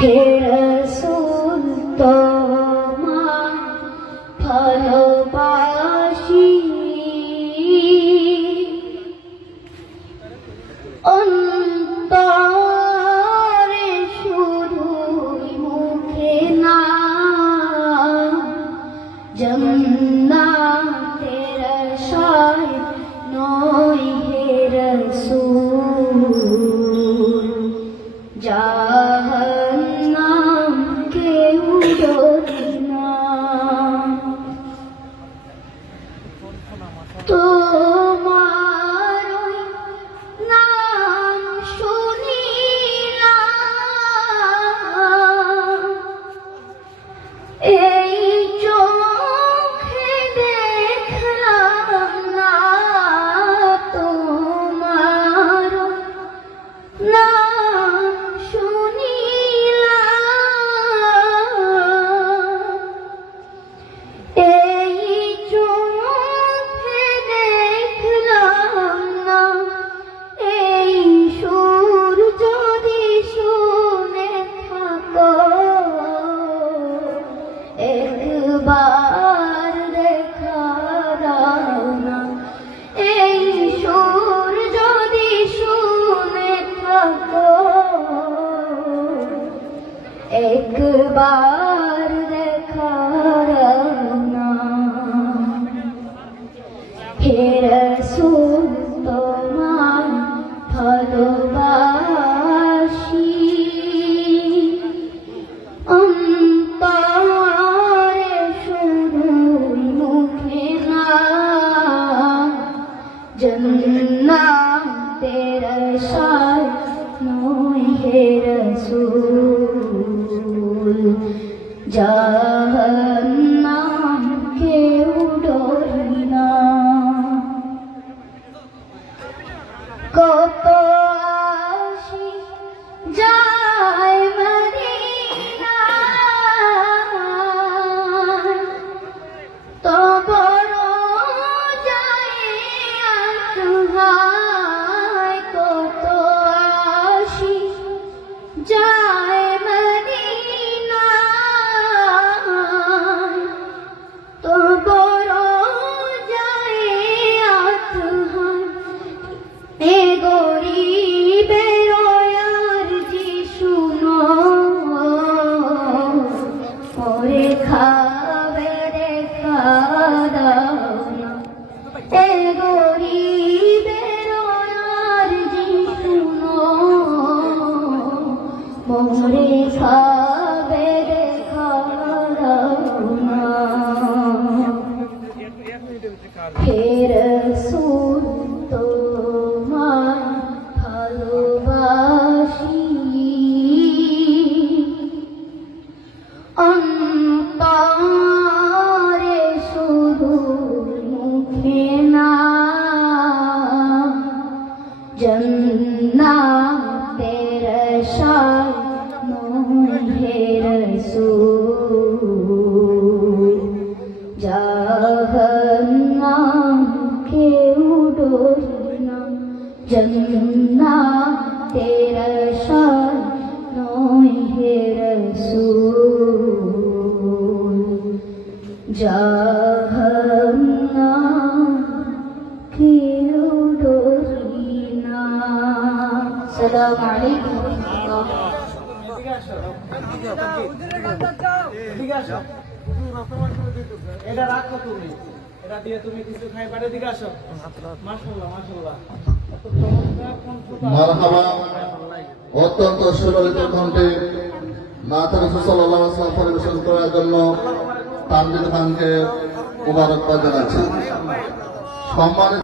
হে রাসূল তোমায় ভালোবাসি, অন্তরে শুধুই মুখে না, জান্নাতের আশায় নয় হে রাসূল, জাহান্নাম কেউ ডরে না। তোমার ওই নাম শুনিলাম, এই চোখে দেখলাম না, তোমার নাম শুনিলাম, এই চোখে দেখলাম না, এই সুর যদি শুনে থাকো, একবার দেখা দাও না, এই সুর যদি শুনে থাকো, একবার দেখা দাও না। হে রাসূল তোমায় ভালোবাসি, অন্তরে শুধুই মুখে না, জান্নাতের আশায় নয় হে রাসূল, জাহান্নাম কেউ ডরে না। কত আশিক যায় মদিনায়, তবর যায় আত্মহায়, কত আশিক যায় মদিনায়, তবর যায় আত্মহায়, এ গরিবের আরজি শুনো, পরে খাবে দেখা দাও না, এ গরিবের আরজি শুনো, পরে খাবে দেখা দাও না। হে রাসূল তোমায় ভালোবাসি, অন্তরে শুধু মুখে না, জান্নাতের আশায় নয় হে রাসূল, জাহান্নাম কেউ ডরে না, জান্নাতের আশায় নয় হে রাসূল, জাহান্নাম কেউ ডরে না। আসসালামু আলাইকুম। এটা রাখো তুমি, এটা দিয়ে তুমি কিছু খাই পারে। দিকে আসো। মাশাআল্লাহ মাশাআল্লাহ, মারহাবা। অত্যন্ত সুললিত কণ্ঠে নাথ রাসূল সাল্লাল্লাহু আলাইহি ওয়াসাল্লাম পরিবেশন করার জন্য তানভীর খানকে মুবারকবাদ জানাচ্ছি। সম্মানিত